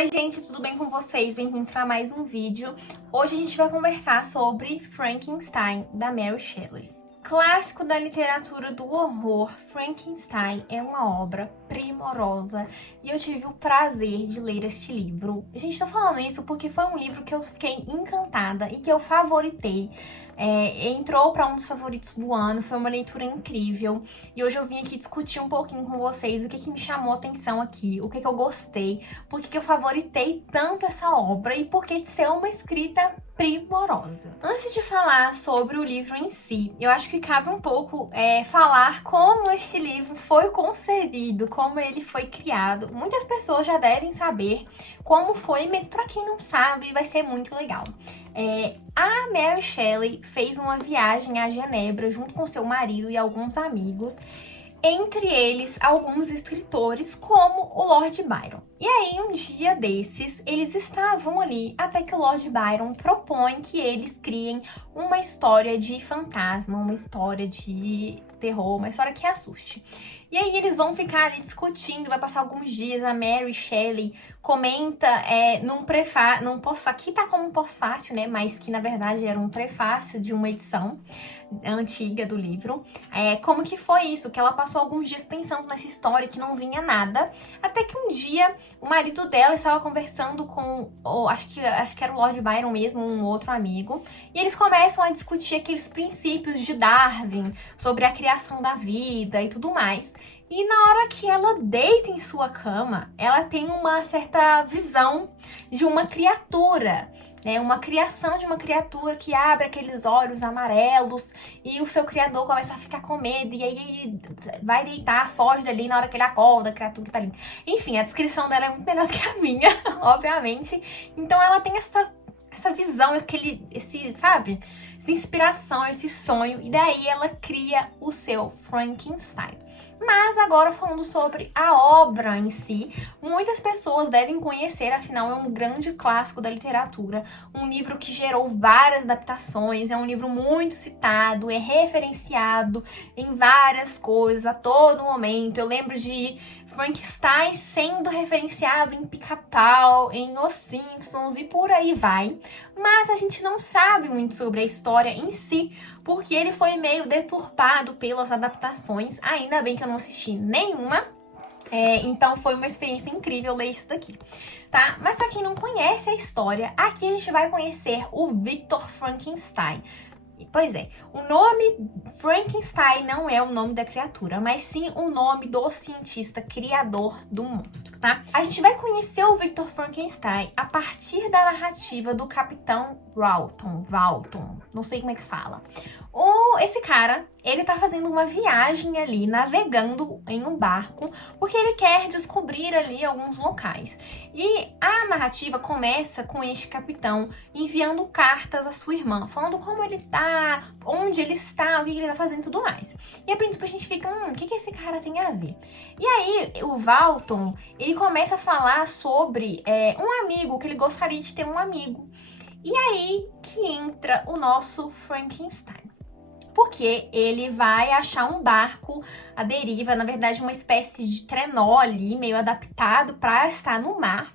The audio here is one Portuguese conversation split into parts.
Oi gente, tudo bem com vocês? Bem-vindos para mais um vídeo. Hoje a gente vai conversar sobre Frankenstein, da Mary Shelley. Clássico da literatura do horror, Frankenstein é uma obra primorosa e eu tive o prazer de ler este livro. Gente, tô falando isso porque foi um livro que eu fiquei encantada e que eu favoritei. Entrou para um dos favoritos do ano, foi uma leitura incrível. E hoje eu vim aqui discutir um pouquinho com vocês o que me chamou a atenção aqui, o que eu gostei, por que eu favoritei tanto essa obra e por que ser uma escrita primorosa. Antes de falar sobre o livro em si, eu acho que cabe um pouco falar como este livro foi concebido, como ele foi criado. Muitas pessoas já devem saber como foi, mas para quem não sabe, vai ser muito legal. A Mary Shelley fez uma viagem a Genebra junto com seu marido e alguns amigos, entre eles alguns escritores como o Lord Byron. E aí, um dia desses, eles estavam ali até que o Lord Byron propõe que eles criem uma história de fantasma, uma história de terror, uma história que assuste. E aí eles vão ficar ali discutindo, vai passar alguns dias, a Mary Shelley comenta num prefácio, aqui tá como um pós-fácil, né, mas que na verdade era um prefácio de uma edição antiga do livro, como que foi isso, que ela passou alguns dias pensando nessa história, que não vinha nada, até que um dia o marido dela estava conversando com, acho que era o Lord Byron mesmo, um outro amigo, e eles começam a discutir aqueles princípios de Darwin, sobre a criação da vida e tudo mais. E na hora que ela deita em sua cama, ela tem uma certa visão de uma criatura, né? Uma criação de uma criatura que abre aqueles olhos amarelos e o seu criador começa a ficar com medo e aí vai deitar, foge dali, na hora que ele acorda, a criatura tá ali. Enfim, a descrição dela é muito melhor do que a minha, obviamente. Então ela tem essa visão, essa inspiração, esse sonho, e daí ela cria o seu Frankenstein. Mas agora falando sobre a obra em si, muitas pessoas devem conhecer, afinal é um grande clássico da literatura, um livro que gerou várias adaptações, é um livro muito citado, é referenciado em várias coisas a todo momento. Eu lembro de Frankenstein sendo referenciado em Pica-Pau, em Os Simpsons e por aí vai. Mas a gente não sabe muito sobre a história em si, porque ele foi meio deturpado pelas adaptações. Ainda bem que eu não assisti nenhuma, então foi uma experiência incrível ler isso daqui, tá? Mas pra quem não conhece a história, aqui a gente vai conhecer o Victor Frankenstein. Pois é, o nome Frankenstein não é o nome da criatura, mas sim o nome do cientista criador do monstro, tá? A gente vai conhecer o Victor Frankenstein a partir da narrativa do Capitão Walton, não sei como é que fala. Esse cara, ele tá fazendo uma viagem ali, navegando em um barco, porque ele quer descobrir ali alguns locais. E a narrativa começa com este capitão enviando cartas à sua irmã, falando como ele tá, onde ele está, o que ele tá fazendo e tudo mais. E a princípio a gente fica, o que esse cara tem a ver? E aí o Walton, ele começa a falar sobre um amigo, que ele gostaria de ter um amigo. E aí que entra o nosso Frankenstein. Porque ele vai achar um barco à deriva, na verdade uma espécie de trenó ali, meio adaptado para estar no mar.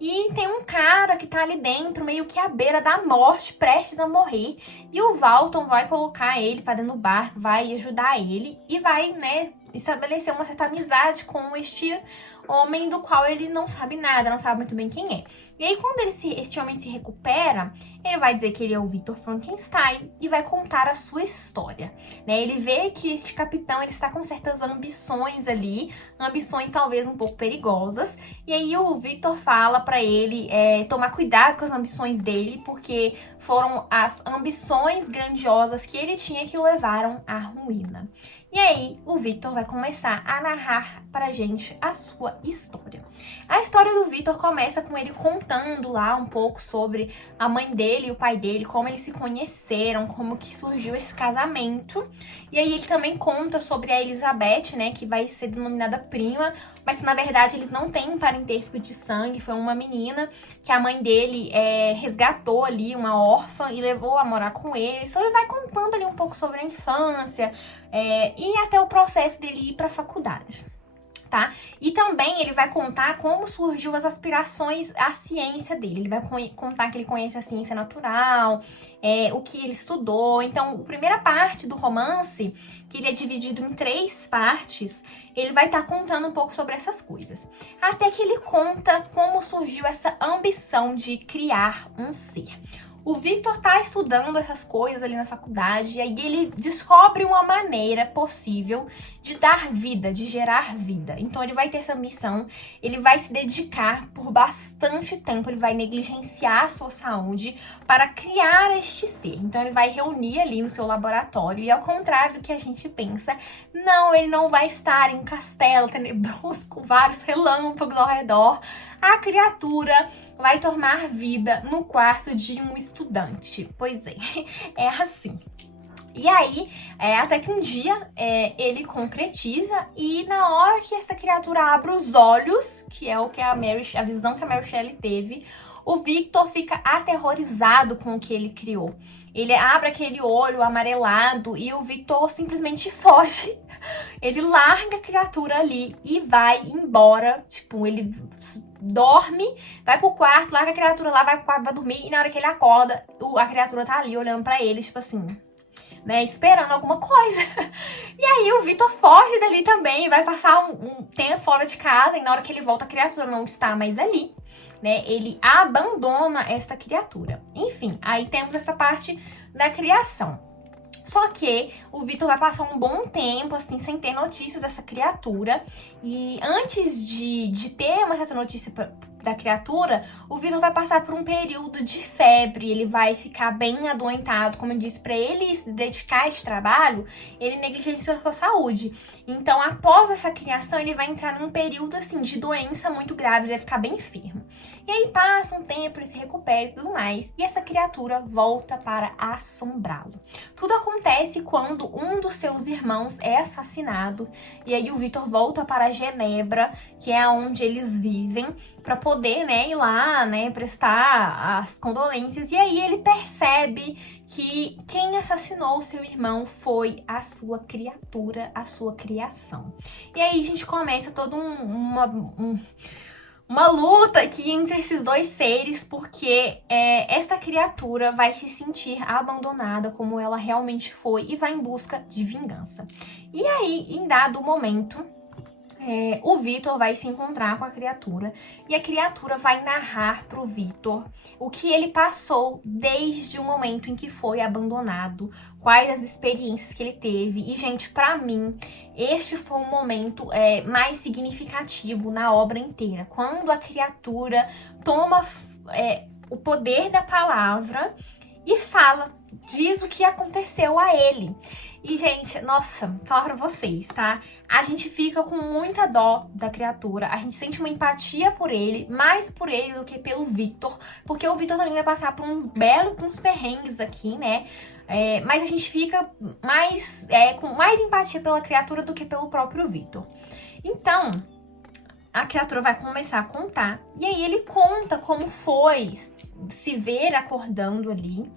E tem um cara que tá ali dentro, meio que à beira da morte, prestes a morrer. E o Walton vai colocar ele para dentro do barco, vai ajudar ele e vai, né, estabelecer uma certa amizade com este homem do qual ele não sabe nada, não sabe muito bem quem é. E aí, quando esse homem se recupera, ele vai dizer que ele é o Victor Frankenstein e vai contar a sua história, né? Ele vê que este capitão, ele está com certas ambições ali, ambições talvez um pouco perigosas, e aí o Victor fala pra ele tomar cuidado com as ambições dele, porque foram as ambições grandiosas que ele tinha que o levaram à ruína. E aí, o Victor vai começar a narrar pra gente a sua história. A história do Victor começa com ele contando lá um pouco sobre a mãe dele e o pai dele, como eles se conheceram, como que surgiu esse casamento. E aí ele também conta sobre a Elizabeth, né, que vai ser denominada prima, mas na verdade eles não têm um parentesco de sangue, foi uma menina que a mãe dele resgatou ali, uma órfã, e levou a morar com ele. Então ele vai contando ali um pouco sobre a infância, e até o processo dele ir pra faculdade. tá? E também ele vai contar como surgiu as aspirações à ciência dele. Ele vai contar que ele conhece a ciência natural, o que ele estudou. Então, a primeira parte do romance, que ele é dividido em 3 partes, ele vai estar contando um pouco sobre essas coisas. Até que ele conta como surgiu essa ambição de criar um ser. O Victor tá estudando essas coisas ali na faculdade e aí ele descobre uma maneira possível de dar vida, de gerar vida. Então ele vai ter essa missão, ele vai se dedicar por bastante tempo, ele vai negligenciar a sua saúde para criar este ser. Então ele vai reunir ali no seu laboratório e ao contrário do que a gente pensa, não, ele não vai estar em um castelo tenebroso com vários relâmpagos ao redor. A criatura vai tomar vida no quarto de um estudante. Pois é, é assim. E aí, até que um dia ele concretiza e na hora que essa criatura abre os olhos, que é o que a visão que a Mary Shelley teve, o Victor fica aterrorizado com o que ele criou. Ele abre aquele olho amarelado e o Victor simplesmente foge. Ele larga a criatura ali e vai embora. Tipo, ele dorme, vai pro quarto, larga a criatura lá, vai pro quarto, vai dormir. E na hora que ele acorda, a criatura tá ali olhando pra ele, tipo assim, né, esperando alguma coisa. E aí o Victor foge dali também, vai passar um tempo fora de casa. E na hora que ele volta, a criatura não está mais ali. Né, ele abandona esta criatura. Enfim, aí temos essa parte da criação. Só que o Victor vai passar um bom tempo, assim, sem ter notícias dessa criatura. E antes de ter uma certa notícia da criatura, o Victor vai passar por um período de febre. Ele vai ficar bem adoentado. Como eu disse, para ele se dedicar a esse trabalho, ele negligenciou a sua saúde. Então, após essa criação, ele vai entrar num período, assim, de doença muito grave. Ele vai ficar bem enfermo. E aí passa um tempo, ele se recupera e tudo mais. E essa criatura volta para assombrá-lo. Tudo acontece quando um dos seus irmãos é assassinado. E aí o Victor volta para Genebra, que é onde eles vivem, para poder, né, ir lá, né, prestar as condolências. E aí ele percebe que quem assassinou o seu irmão foi a sua criatura, a sua criação. E aí a gente começa toda uma luta aqui entre esses dois seres, porque esta criatura vai se sentir abandonada como ela realmente foi e vai em busca de vingança. E aí, em dado momento, o Victor vai se encontrar com a criatura e a criatura vai narrar pro Victor o que ele passou desde o momento em que foi abandonado, quais as experiências que ele teve. E, gente, pra mim, este foi um momento mais significativo na obra inteira. Quando a criatura toma o poder da palavra e fala, diz o que aconteceu a ele. E, gente, nossa, falar pra vocês, tá? A gente fica com muita dó da criatura, a gente sente uma empatia por ele, mais por ele do que pelo Victor, porque o Victor também vai passar por uns perrengues aqui, né? Mas a gente fica com mais empatia pela criatura do que pelo próprio Victor. Então, a criatura vai começar a contar, e aí ele conta como foi se ver acordando ali,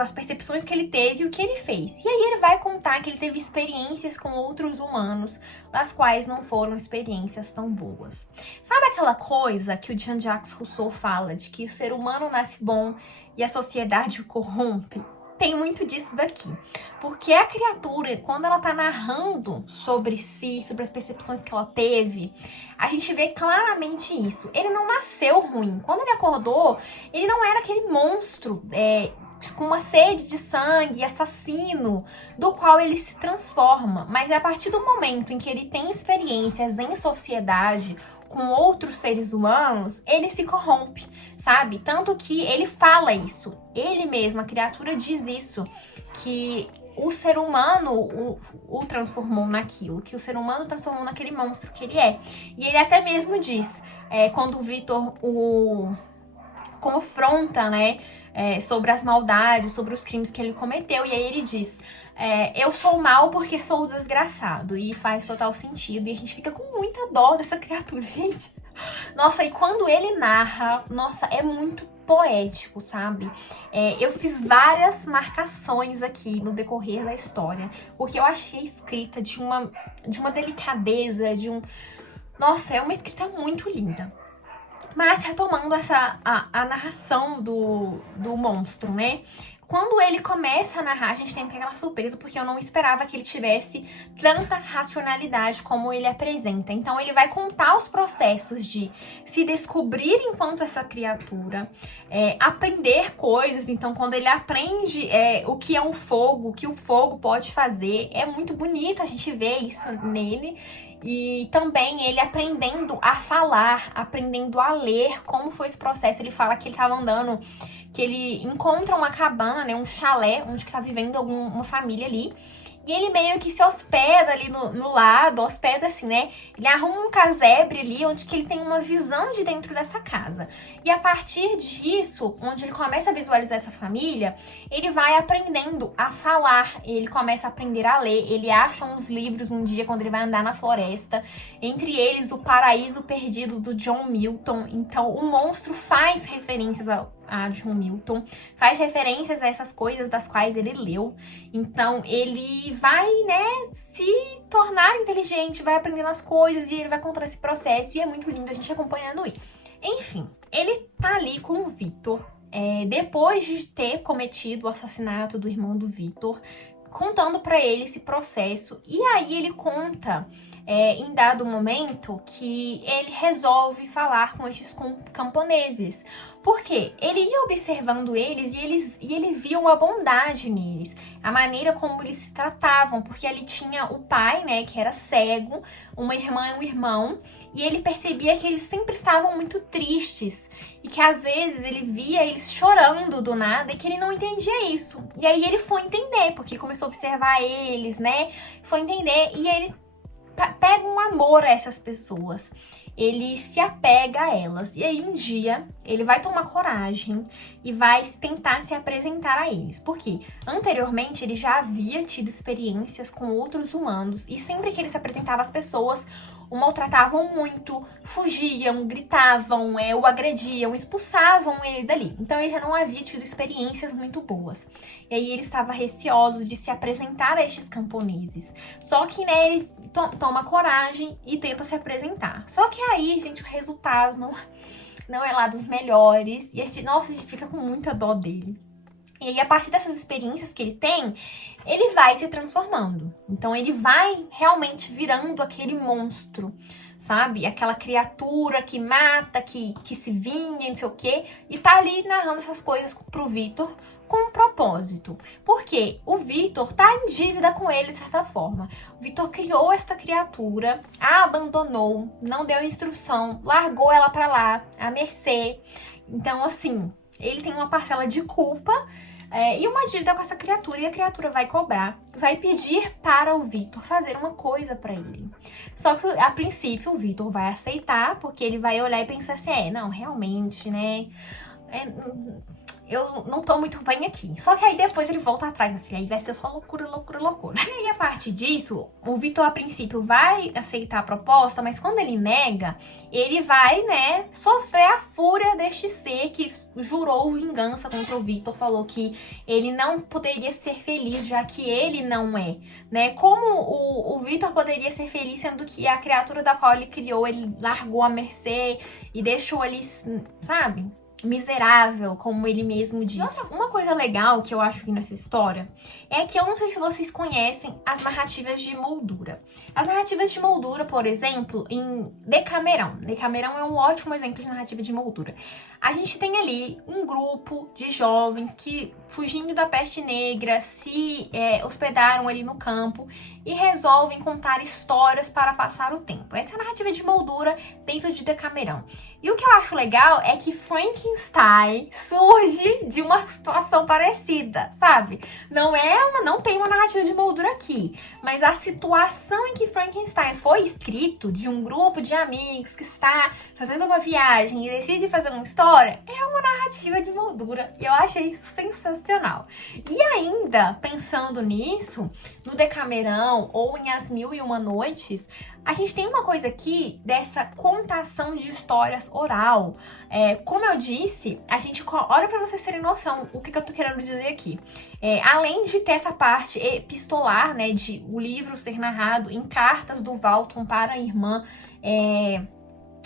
as percepções que ele teve e o que ele fez. E aí ele vai contar que ele teve experiências com outros humanos, das quais não foram experiências tão boas. Sabe aquela coisa que o Jean-Jacques Rousseau fala, de que o ser humano nasce bom e a sociedade o corrompe? Tem muito disso daqui. Porque a criatura, quando ela tá narrando sobre si, sobre as percepções que ela teve, a gente vê claramente isso. Ele não nasceu ruim. Quando ele acordou, ele não era aquele monstro com uma sede de sangue, assassino, do qual ele se transforma. Mas é a partir do momento em que ele tem experiências em sociedade com outros seres humanos, ele se corrompe, sabe? Tanto que ele fala isso. Ele mesmo, a criatura, diz isso, que o ser humano o transformou naquilo, que o ser humano o transformou naquele monstro que ele é. E ele até mesmo diz, quando o Victor o confronta, né, sobre as maldades, sobre os crimes que ele cometeu, e aí ele diz, eu sou mal porque sou desgraçado, e faz total sentido, e a gente fica com muita dó dessa criatura, gente. Nossa, e quando ele narra, nossa, é muito poético, sabe? Eu fiz várias marcações aqui no decorrer da história, porque eu achei a escrita de uma delicadeza, Nossa, é uma escrita muito linda. Mas retomando a narração do monstro, né? Quando ele começa a narrar, a gente tem aquela surpresa, porque eu não esperava que ele tivesse tanta racionalidade como ele apresenta. Então, ele vai contar os processos de se descobrir enquanto essa criatura, aprender coisas. Então, quando ele aprende o que é um fogo, o que o fogo pode fazer, é muito bonito a gente ver isso nele. E também ele aprendendo a falar, aprendendo a ler, como foi esse processo. Ele fala que ele estava andando, que ele encontra uma cabana, né, um chalé, onde está vivendo uma família ali. E ele meio que se hospeda ali no lado, hospeda assim, né? Ele arruma um casebre ali, onde que ele tem uma visão de dentro dessa casa. E a partir disso, onde ele começa a visualizar essa família, ele vai aprendendo a falar, ele começa a aprender a ler, ele acha uns livros um dia quando ele vai andar na floresta, entre eles O Paraíso Perdido, do John Milton. Então, o monstro faz referências a John Milton, faz referências a essas coisas das quais ele leu. Então, ele vai, né, se tornar inteligente, vai aprendendo as coisas e ele vai contar esse processo. E é muito lindo a gente acompanhando isso. Enfim, ele tá ali com o Victor, depois de ter cometido o assassinato do irmão do Victor, contando pra ele esse processo. E aí ele conta, em dado momento, que ele resolve falar com esses camponeses. Por quê? Ele ia observando eles e ele via uma bondade neles, a maneira como eles se tratavam, porque ali tinha o pai, né, que era cego, uma irmã e um irmão, e ele percebia que eles sempre estavam muito tristes e que às vezes ele via eles chorando do nada e que ele não entendia isso. E aí ele foi entender, porque ele começou a observar eles, né, foi entender e ele pega um amor a essas pessoas. Ele se apega a elas. E aí um dia ele vai tomar coragem e vai tentar se apresentar a eles. Porque anteriormente ele já havia tido experiências com outros humanos e sempre que ele se apresentava às pessoas, o maltratavam muito, fugiam, gritavam, o agrediam, expulsavam ele dali. Então ele já não havia tido experiências muito boas. E aí ele estava receoso de se apresentar a estes camponeses. Só que, né, ele toma coragem e tenta se apresentar. Só que aí, gente, o resultado não é lá dos melhores. E a gente fica com muita dó dele. E aí, a partir dessas experiências que ele tem, ele vai se transformando. Então, ele vai realmente virando aquele monstro, sabe? Aquela criatura que mata, que se vinga, não sei o quê. E tá ali narrando essas coisas pro Victor com um propósito. Porque o Victor tá em dívida com ele, de certa forma. O Victor criou esta criatura, a abandonou, não deu instrução, largou ela pra lá, à mercê. Então, assim, ele tem uma parcela de culpa e uma dívida com essa criatura, e a criatura vai cobrar, vai pedir para o Victor fazer uma coisa para ele. Só que, a princípio, o Victor vai aceitar, porque ele vai olhar e pensar assim, não, realmente, né, eu não tô muito bem aqui. Só que aí depois ele volta atrás, né, filha? Aí vai ser só loucura, loucura, loucura. E aí, a partir disso, o Victor, a princípio, vai aceitar a proposta, mas quando ele nega, ele vai, né, sofrer a fúria deste ser que jurou vingança contra o Victor, falou que ele não poderia ser feliz, já que ele não é, né? Como o Victor poderia ser feliz, sendo que a criatura da qual ele criou, ele largou à mercê e deixou ele, sabe, miserável, como ele mesmo diz. Uma coisa legal que eu acho aqui nessa história é que eu não sei se vocês conhecem as narrativas de moldura. As narrativas de moldura, por exemplo, em Decamerão. Decamerão é um ótimo exemplo de narrativa de moldura. A gente tem ali um grupo de jovens que, fugindo da peste negra, se hospedaram ali no campo e resolvem contar histórias para passar o tempo. Essa é a narrativa de moldura dentro de Decamerão. E o que eu acho legal é que Frankenstein surge de uma situação parecida, sabe? Não tem uma narrativa de moldura aqui, mas a situação em que Frankenstein foi escrito, de um grupo de amigos que está fazendo uma viagem e decide fazer uma história, é uma narrativa de moldura. E eu achei sensacional. sensacional. E ainda, pensando nisso, no Decamerão ou em As Mil e Uma Noites, a gente tem uma coisa aqui dessa contação de histórias oral. Como eu disse, a gente... Olha pra vocês terem noção o que eu tô querendo dizer aqui. Além de ter essa parte epistolar, né, de o livro ser narrado em cartas do Walton para a irmã,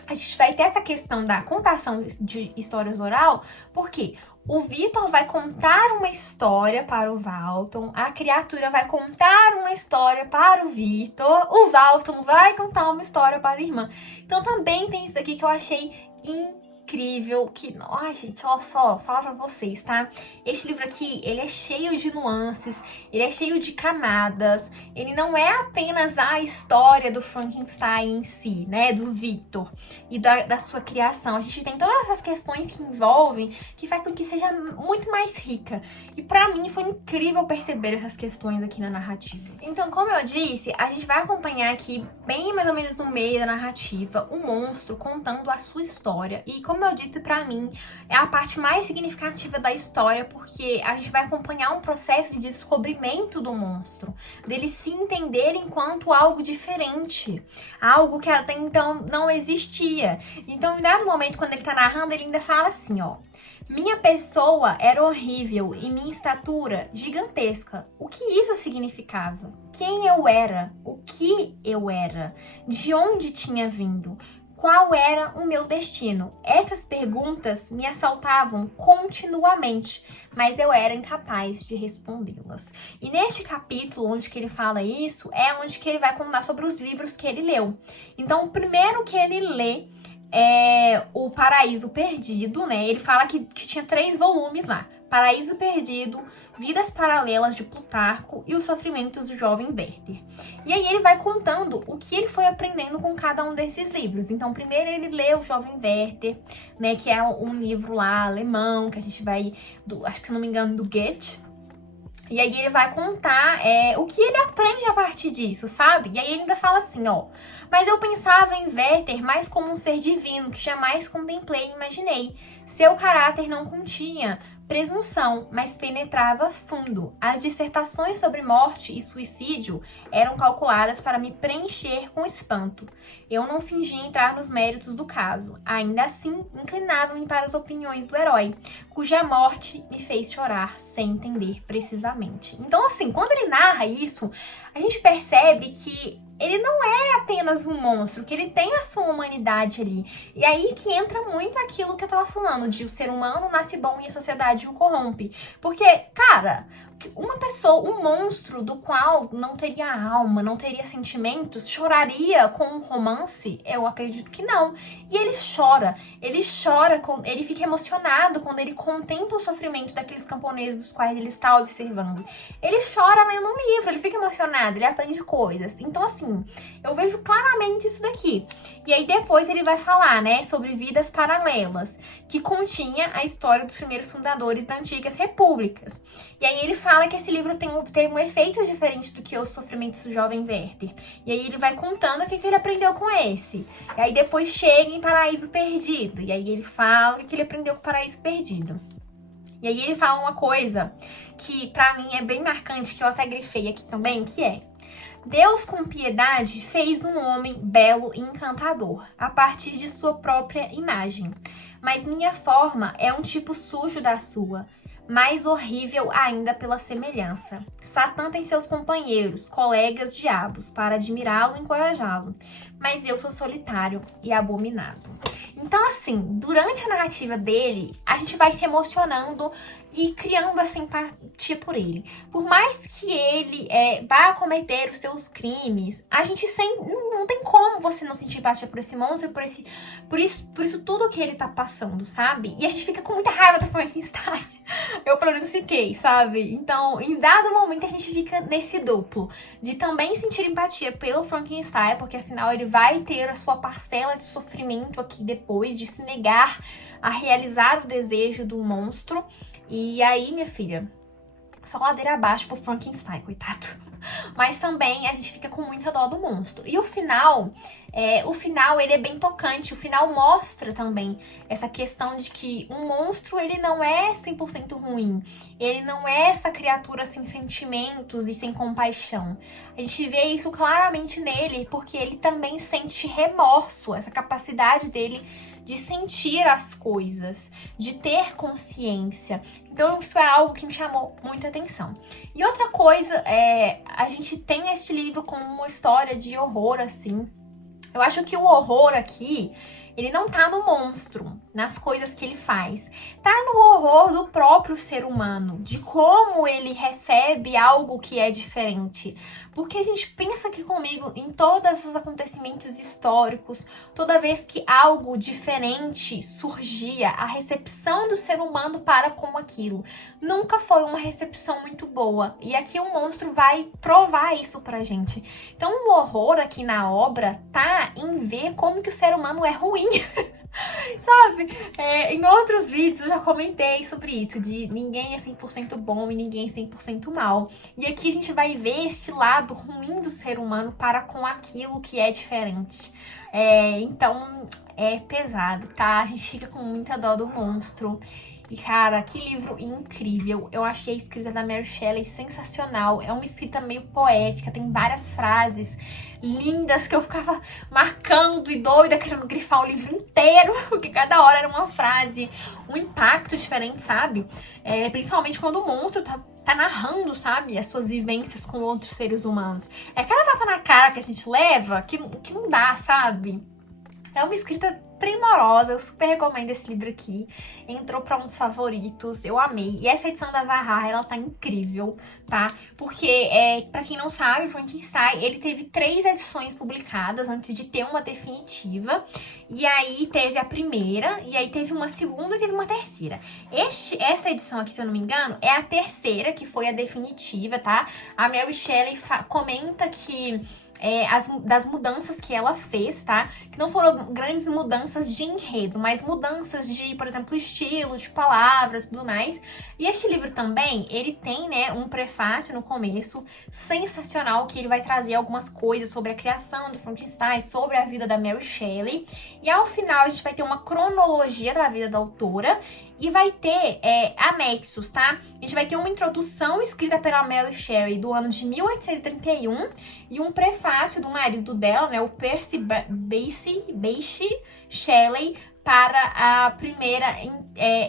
a gente vai ter essa questão da contação de histórias oral, porque o Victor vai contar uma história para o Walton, a criatura vai contar uma história para o Victor, o Walton vai contar uma história para a irmã. Então também tem isso aqui que eu achei incrível, que... Ai, gente, olha só, falar pra vocês, tá? Este livro aqui, ele é cheio de nuances, ele é cheio de camadas, ele não é apenas a história do Frankenstein em si, né, do Victor e da sua criação. A gente tem todas essas questões que envolvem, que faz com que seja muito mais rica. E pra mim foi incrível perceber essas questões aqui na narrativa. Então, como eu disse, a gente vai acompanhar aqui, bem mais ou menos no meio da narrativa, o monstro contando a sua história. E como eu disse, pra mim, é a parte mais significativa da história, porque a gente vai acompanhar um processo de descobrimento do monstro, dele se entender enquanto algo diferente, algo que até então não existia. Então, em dado momento, quando ele tá narrando, ele ainda fala assim, ó: minha pessoa era horrível e minha estatura gigantesca. O que isso significava? Quem eu era? O que eu era? De onde tinha vindo? Qual era o meu destino? Essas perguntas me assaltavam continuamente, mas eu era incapaz de respondê-las. E neste capítulo, onde que ele fala isso, é onde que ele vai contar sobre os livros que ele leu. Então, o primeiro que ele lê é O Paraíso Perdido, né? Ele fala que tinha 3 volumes lá. Paraíso Perdido, Vidas Paralelas de Plutarco e Os Sofrimentos do Jovem Werther. E aí ele vai contando o que ele foi aprendendo com cada um desses livros. Então, primeiro ele lê O Jovem Werther, né, que é um livro lá alemão, que a gente vai, acho que se não me engano, do Goethe. E aí ele vai contar o que ele aprende a partir disso, sabe? E aí ele ainda fala assim, ó: mas eu pensava em Werther mais como um ser divino que jamais contemplei e imaginei. Seu caráter não continha presunção, mas penetrava fundo. As dissertações sobre morte e suicídio eram calculadas para me preencher com espanto. Eu não fingia entrar nos méritos do caso. Ainda assim, inclinava-me para as opiniões do herói, cuja morte me fez chorar sem entender precisamente. Então, assim, quando ele narra isso, a gente percebe que ele não é apenas um monstro, que ele tem a sua humanidade ali. E aí que entra muito aquilo que eu tava falando, de o ser humano nasce bom e a sociedade o corrompe. Porque, cara, uma pessoa, um monstro do qual não teria alma, não teria sentimentos, choraria com um romance? Eu acredito que não. E ele chora, ele fica emocionado quando ele contempla o sofrimento daqueles camponeses dos quais ele está observando. Ele chora lendo um livro, ele fica emocionado, ele aprende coisas. Então, assim, eu vejo claramente isso daqui. E aí depois ele vai falar, né, sobre Vidas Paralelas, que continha a história dos primeiros fundadores das antigas repúblicas. E aí ele fala que esse livro tem um efeito diferente do que Os Sofrimentos do Jovem Werther. E aí ele vai contando o que ele aprendeu com esse. E aí depois chega em Paraíso Perdido. E aí ele fala o que ele aprendeu com Paraíso Perdido. E aí ele fala uma coisa que pra mim é bem marcante, que eu até grifei aqui também, que é: Deus, com piedade, fez um homem belo e encantador, a partir de sua própria imagem. Mas minha forma é um tipo sujo da sua, mais horrível ainda pela semelhança. Satã tem seus companheiros, colegas diabos, para admirá-lo e encorajá-lo. Mas eu sou solitário e abominado. Então, assim, durante a narrativa dele, a gente vai se emocionando e criando essa empatia por ele. Por mais que ele vá cometer os seus crimes, a gente não tem como você não sentir empatia por esse monstro, por isso tudo que ele tá passando, sabe? E a gente fica com muita raiva do Frankenstein. Eu pelo menos fiquei, sabe? Então, em dado momento, a gente fica nesse duplo de também sentir empatia pelo Frankenstein, porque afinal ele vai ter a sua parcela de sofrimento aqui depois, de se negar a realizar o desejo do monstro. E aí, minha filha, só ladeira abaixo pro Frankenstein, coitado. mas também a gente fica com muita dó do monstro. E o final ele é bem tocante. O final mostra também essa questão de que um monstro, ele não é 100% ruim. Ele não é essa criatura sem sentimentos e sem compaixão. A gente vê isso claramente nele, porque ele também sente remorso, essa capacidade dele de sentir as coisas, de ter consciência. Então isso é algo que me chamou muita atenção. E outra coisa, a gente tem este livro como uma história de horror, assim. Eu acho que o horror aqui, ele não tá no monstro, nas coisas que ele faz. Tá no horror do próprio ser humano, de como ele recebe algo que é diferente. Porque a gente pensa aqui comigo em todos os acontecimentos históricos, toda vez que algo diferente surgia, a recepção do ser humano para com aquilo nunca foi uma recepção muito boa. E aqui o monstro vai provar isso pra gente. Então o horror aqui na obra tá em ver como que o ser humano é ruim. Sabe? Em outros vídeos eu já comentei sobre isso, de ninguém é 100% bom e ninguém é 100% mal. E aqui a gente vai ver este lado ruim do ser humano para com aquilo que é diferente. Então é pesado, tá? A gente fica com muita dó do monstro. E, cara, que livro incrível. Eu achei a escrita da Mary Shelley sensacional. É uma escrita meio poética, tem várias frases lindas que eu ficava marcando e doida, querendo grifar o livro inteiro, porque cada hora era uma frase, um impacto diferente, sabe? Principalmente quando o monstro tá narrando, sabe? As suas vivências com outros seres humanos. É aquela tapa na cara que a gente leva que não dá, sabe? É uma escrita primorosa, eu super recomendo esse livro aqui. Entrou pra um dos favoritos, eu amei. E essa edição da Zahar, ela tá incrível, tá? Porque, pra quem não sabe, Frankenstein, ele teve 3 edições publicadas antes de ter uma definitiva. E aí teve a primeira, e aí teve uma segunda e teve uma terceira. Essa edição aqui, se eu não me engano, é a terceira, que foi a definitiva, tá? A Mary Shelley comenta que das mudanças que ela fez, tá? Que não foram grandes mudanças de enredo, mas mudanças de, por exemplo, estilo, de palavras e tudo mais. E este livro também, ele tem, né, um prefácio no começo sensacional, que ele vai trazer algumas coisas sobre a criação do Frankenstein, sobre a vida da Mary Shelley. E ao final a gente vai ter uma cronologia da vida da autora e vai ter anexos, tá? A gente vai ter uma introdução escrita pela Mary Shelley do ano de 1831 e um prefácio do marido dela, né, o Percy Bysshe Shelley, para a primeira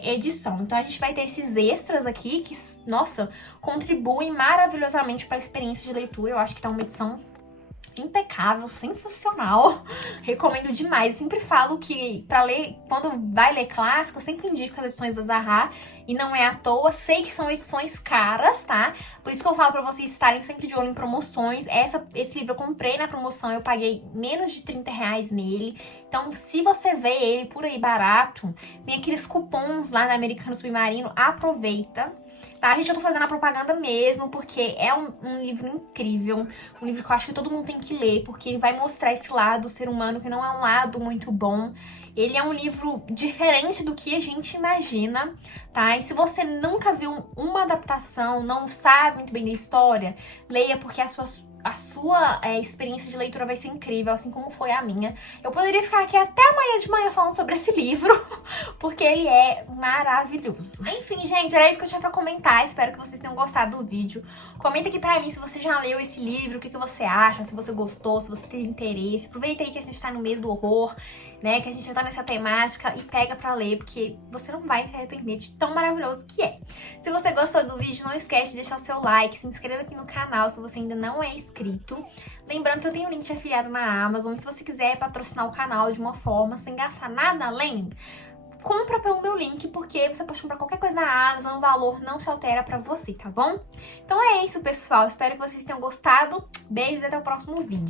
edição. Então a gente vai ter esses extras aqui que, nossa, contribuem maravilhosamente para a experiência de leitura. Eu acho que tá uma edição impecável, sensacional. Recomendo demais. Eu sempre falo que pra ler, quando vai ler clássico, eu sempre indico as edições da Zahar, e não é à toa. Sei que são edições caras, tá? Por isso que eu falo pra vocês estarem sempre de olho em promoções. Esse livro eu comprei na promoção, eu paguei menos de R$30 nele. Então, se você vê ele por aí barato, tem aqueles cupons lá da Americano Submarino, aproveita. Tá, gente, eu tô fazendo a propaganda mesmo, porque é um livro incrível, um livro que eu acho que todo mundo tem que ler, porque ele vai mostrar esse lado do ser humano, que não é um lado muito bom. Ele é um livro diferente do que a gente imagina, tá? E se você nunca viu uma adaptação, não sabe muito bem da história, leia, porque a sua experiência de leitura vai ser incrível, assim como foi a minha. Eu poderia ficar aqui até amanhã de manhã falando sobre esse livro, porque ele é maravilhoso. Enfim, gente, era isso que eu tinha pra comentar. Espero que vocês tenham gostado do vídeo. Comenta aqui pra mim se você já leu esse livro, o que você acha, se você gostou, se você tem interesse. Aproveita aí que a gente tá no mês do horror, né, que a gente já tá nessa temática, e pega pra ler, porque você não vai se arrepender de tão maravilhoso que é. Se você gostou do vídeo, não esquece de deixar o seu like, se inscreva aqui no canal se você ainda não é inscrito. Lembrando que eu tenho um link de afiliado na Amazon, e se você quiser patrocinar o canal de uma forma sem gastar nada além, compra pelo meu link, porque você pode comprar qualquer coisa na Amazon, o valor não se altera pra você, tá bom? Então é isso, pessoal. Espero que vocês tenham gostado. Beijos e até o próximo vídeo.